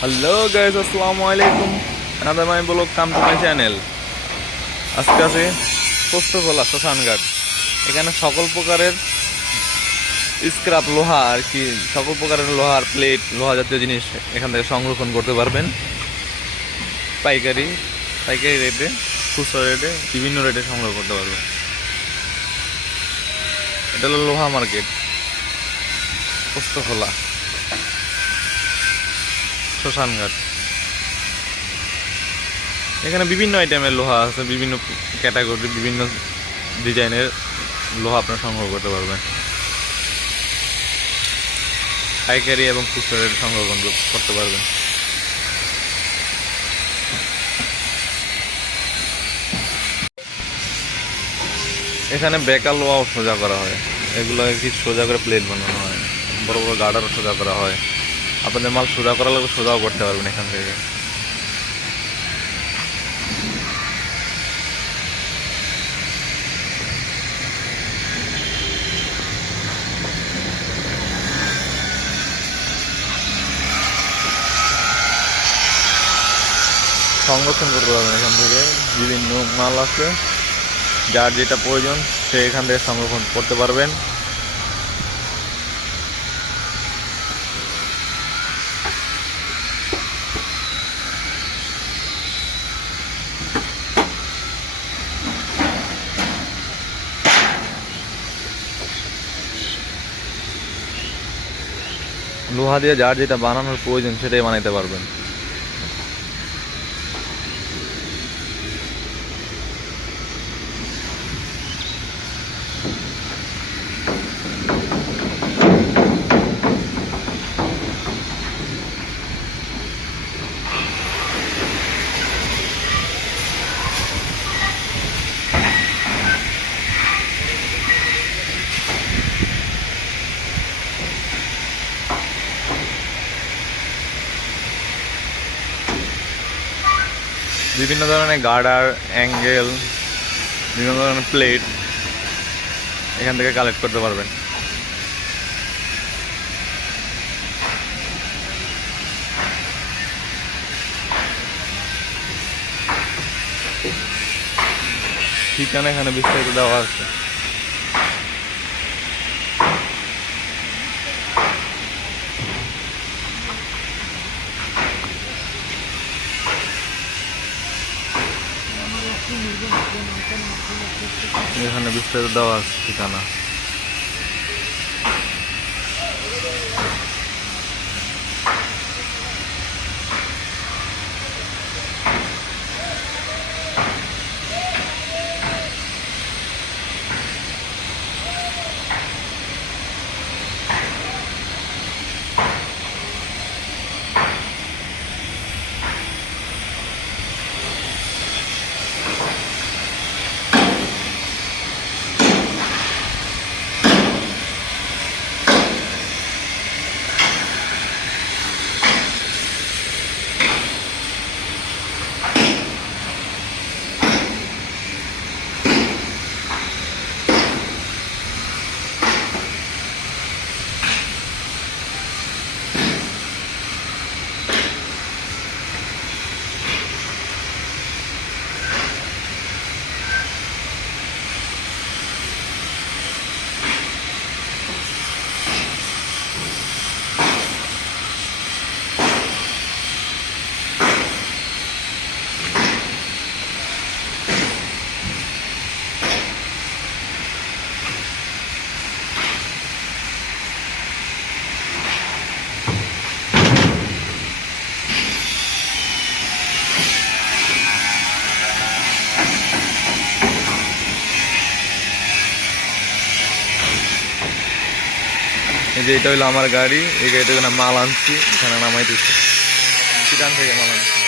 Hello guys, আসসালামু আলাইকুম। another my blog come to my channel। আজকে আছে পোস্তগোলা শ্মশানঘাট। এখানে সকল প্রকারের স্ক্র্যাপ লোহা আর কি, সকল প্রকারের লোহার প্লেট, লোহা জাতীয় জিনিস এখান থেকে সংরক্ষণ করতে পারবেন পাইকারি পাইকারি রেটে, খুচরা রেটে, বিভিন্ন রেটে সংগ্রহ করতে পারবেন। এটা হলো লোহা মার্কেট, পোস্তগোলা শ্মশানঘাট। এখানে বিভিন্ন আইটেমের লোহা আছে, বিভিন্ন ক্যাটাগরি, বিভিন্ন ডিজাইনের লোহা আপনারা সংগ্রহ করতে পারবেন পাইকারি এবং খুচরা রেটে সংগ্রহ করতে পারবেন। এখানে বেকার লোহাও সোজা করা হয়, এগুলো কি সোজা করে প্লেট বানানো হয়, বড় বড় গার্ডারও সোজা করা হয়। আপনাদের মাল সোজা করা লাগবে, সোজাও করতে পারবেন এখান থেকে। সংরক্ষণ করতে পারবেন এখান থেকে, বিভিন্ন মাল আছে, যার যেটা প্রয়োজন সে এখান থেকে সংরক্ষণ করতে পারবেন। লোহা দিয়ে যার যেটা বানানোর প্রয়োজন সেটাই বানাইতে পারবেন। বিভিন্ন ধরনের গার্ডার, অ্যাঙ্গেল, বিভিন্ন ধরনের প্লেট এখান থেকে কালেক্ট করতে পারবেন। ঠিকানা এখানে বিস্তারিত দেওয়া আছে। এখানে বিস্তারিত দেওয়া আছে ঠিকানা। এই যে এটা হলো আমার গাড়ি, এই গাড়িটা মাল আনছি, এখানে নামাইতেছি, চিটাং থেকে মাল আনছি।